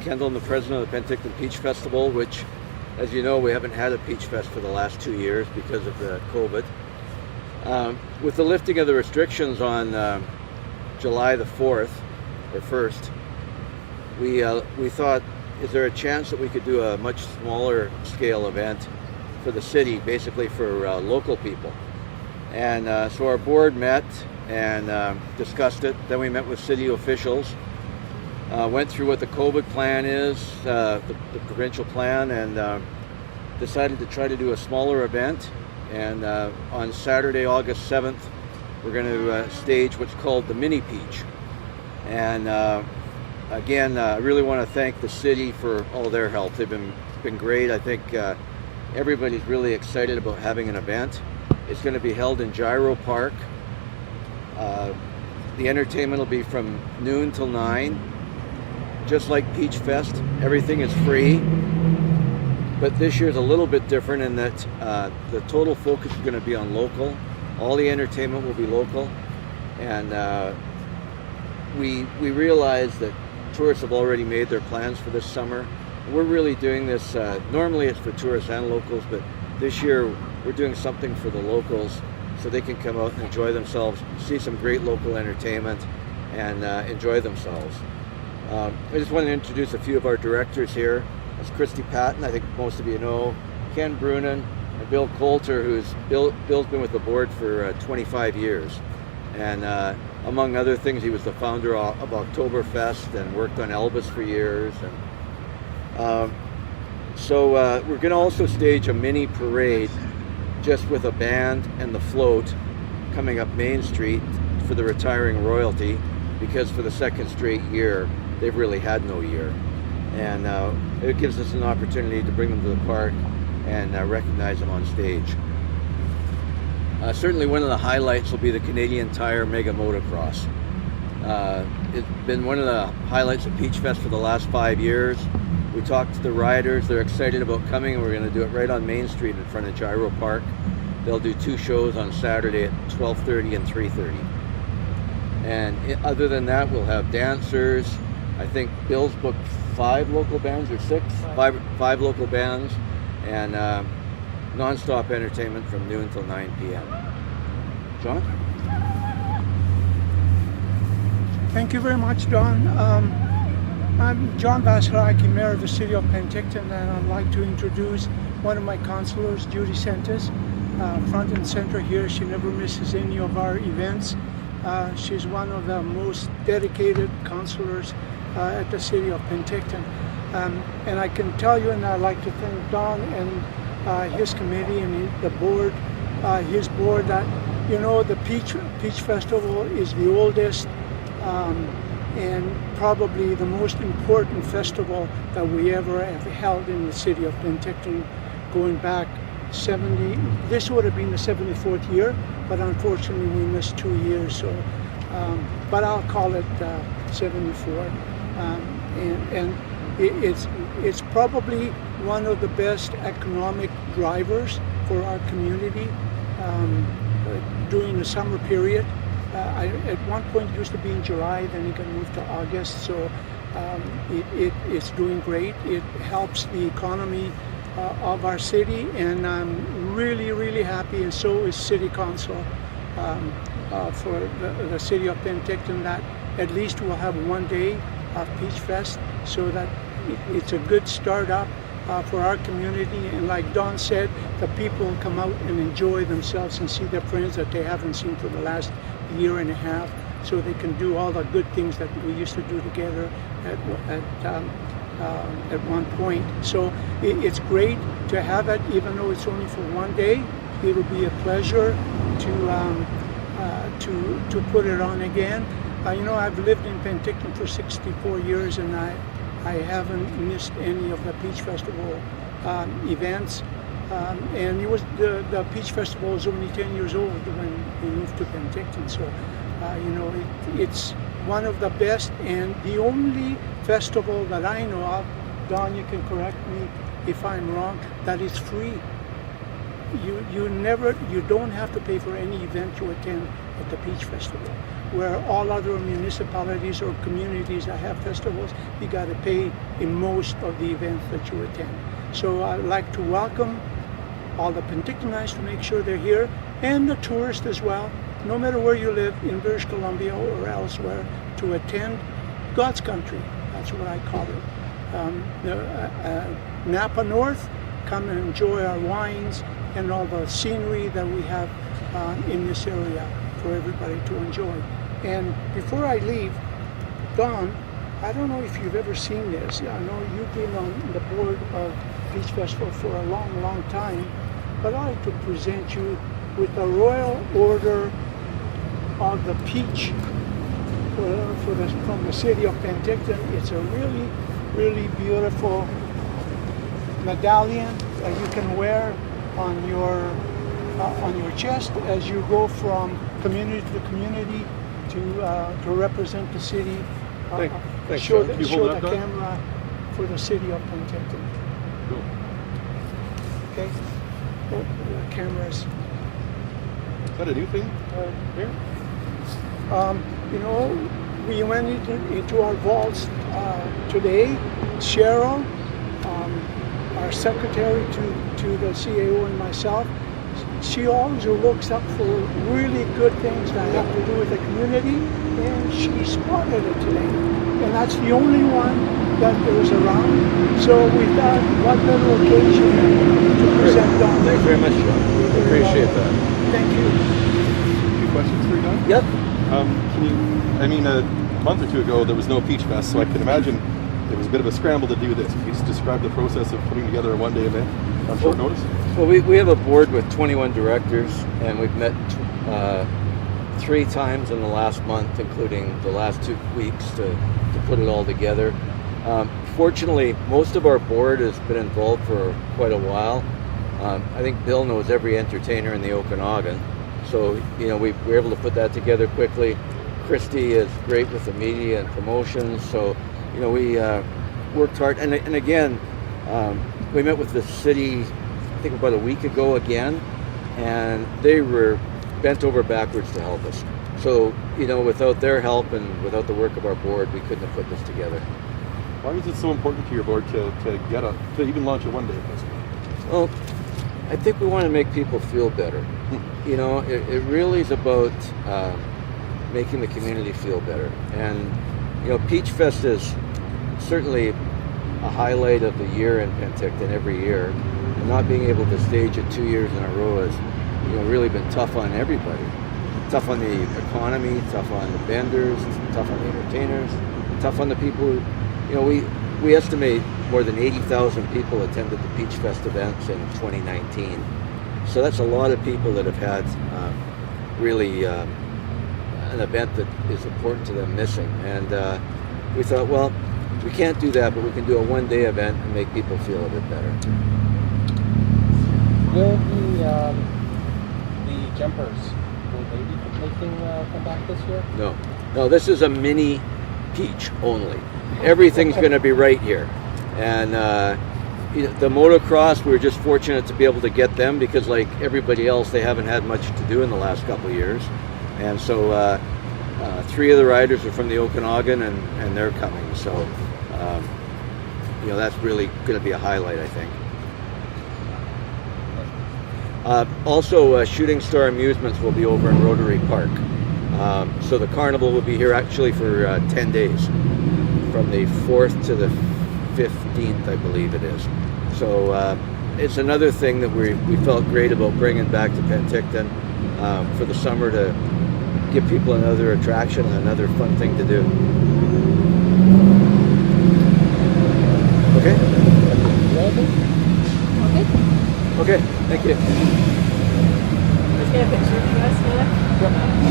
Kendall. I'm the president of the Penticton Peach Festival, which, as you know, we haven't had a Peach Fest for the last 2 years because of the COVID. With the lifting of the restrictions on July the 4th, or 1st, we thought, is there a chance that we could do a much smaller scale event for the city, basically for local people? And so our board met and discussed it. Then we met with city officials, went through what the COVID plan is, the provincial plan, and decided to try to do a smaller event. And on Saturday, August 7th, we're going to stage what's called the Mini Peach. And again, I really want to thank the city for all their help. They've been great. I think everybody's really excited about having an event. It's going to be held in Gyro Park. The entertainment will be from noon till 9. Just like Peach Fest, everything is free. But this year's a little bit different in that the total focus is going to be on local. All the entertainment will be local. And we realize that tourists have already made their plans for this summer. We're really doing this, normally it's for tourists and locals, but this year we're doing something for the locals so they can come out and enjoy themselves, see some great local entertainment, and enjoy themselves. I just want to introduce a few of our directors here. That's Christy Patton, I think most of you know, Ken Brunin, and Bill Coulter, Bill's been with the board for 25 years. And among other things, he was the founder of Oktoberfest and worked on Elvis for years. And so we're going to also stage a mini parade just with a band and the float coming up Main Street for the retiring royalty, because for the second straight year they've really had no year, and it gives us an opportunity to bring them to the park and recognize them on stage. Certainly one of the highlights will be the Canadian Tire Mega Motocross. It's been one of the highlights of Peach Fest for the last 5 years. We talked to the riders, they're excited about coming, and we're going to do it right on Main Street in front of Gyro Park. They'll do 2 shows on Saturday at 12:30 and 3:30. And other than that, we'll have dancers. I think Bill's booked 5 local bands, or 6? Five local bands, and non-stop entertainment from noon till 9 p.m. John? Thank you very much, Don. I'm John Vasilaki, Mayor of the City of Penticton, and I'd like to introduce one of my councillors, Judy Sentis, front and center here. She never misses any of our events. She's one of the most dedicated councillors at the City of Penticton. And I can tell you, and I'd like to thank Don and his committee and the board, his board, that, you know, the Peach Festival is the oldest and probably the most important festival that we ever have held in the city of Penticton, going back 70. This would have been the 74th year, but unfortunately we missed 2 years. So, but I'll call it 74. And it's probably one of the best economic drivers for our community during the summer period. At one point it used to be in July, then it got moved to August, so it's doing great. It helps the economy of our city, and I'm really, really happy, and so is City Council, for the City of Penticton, that at least we'll have 1 day of Peach Fest, so that it's a good start up for our community. And like Don said, the people come out and enjoy themselves and see their friends that they haven't seen for the last year and a half, so they can do all the good things that we used to do together at one point. So it's great to have it, even though it's only for 1 day. It'll be a pleasure to put it on again. You know, I've lived in Penticton for 64 years, and I haven't missed any of the Peach Festival events. And it was the Peach Festival was only 10 years old when we moved to Penticton. So, you know, it's one of the best and the only festival that I know of, Don, you can correct me if I'm wrong, that is free. you don't have to pay for any event you attend at the Peach Festival. Where all other municipalities or communities that have festivals, you got to pay in most of the events that you attend. So I'd like to welcome all the Pentictonites to make sure they're here, and the tourists as well, no matter where you live in British Columbia or elsewhere, to attend God's country. That's what I call it. Napa North, come and enjoy our wines and all the scenery that we have in this area for everybody to enjoy. And before I leave, Don, I don't know if you've ever seen this. I know you've been on the board of Peach Festival for a long, long time, but I'd like to present you with the Royal Order of the Peach from the city of Penticton. It's a really, really beautiful medallion that you can wear on your chest as you go from community to community to represent the city. Thanks, show John. the, show the camera for the city of Penticton. Cool. Okay. Oh, the cameras. Is that a new thing here? You know, we went into our vaults today. Cheryl, our secretary to the CAO, and myself, she always looks up for really good things that have to do with the community, and she spotted it today. And that's the only one that was around. So we thought, what better occasion to present Don. Thanks very much, John. Appreciate that. Thank you. A few questions for you, Don? Yep. I mean, a month or two ago, there was no Peach Fest, so I can imagine it was a bit of a scramble to do this. Can you just describe the process of putting together a one-day event on short notice? Well, we have a board with 21 directors, and we've met 3 times in the last month, including the last 2 weeks, to put it all together. Fortunately, most of our board has been involved for quite a while. I think Bill knows every entertainer in the Okanagan, so we were able to put that together quickly. Christy is great with the media and promotions, so we worked hard. And again, we met with the city, I think about a week ago again, and they were bent over backwards to help us. So, without their help and without the work of our board, we couldn't have put this together. Why is it so important to your board to even launch a one-day festival? Well, I think we want to make people feel better. It really is about making the community feel better. And, Peach Fest is certainly a highlight of the year in Penticton every year. And not being able to stage it 2 years in a row has, really been tough on everybody. Tough on the economy, tough on the vendors, tough on the entertainers, tough on the people who, we estimate more than 80,000 people attended the Peach Fest events in 2019. So that's a lot of people that have had really an event that is important to them missing. And we thought, well, we can't do that, but we can do a one-day event and make people feel a bit better. Will the jumpers, will they be making come back this year? No, this is a mini Peach only. Everything's going to be right here. And the motocross, we were just fortunate to be able to get them because, like everybody else, they haven't had much to do in the last couple of years. And so 3 of the riders are from the Okanagan, and they're coming. So, that's really going to be a highlight, I think. Also, Shooting Star Amusements will be over in Rotary Park. So the carnival will be here actually for 10 days, from the 4th to the 15th, I believe it is. So it's another thing that we felt great about bringing back to Penticton for the summer, to give people another attraction and another fun thing to do. Okay? Okay. Okay, thank you. Let's get a picture of you guys together. Yep.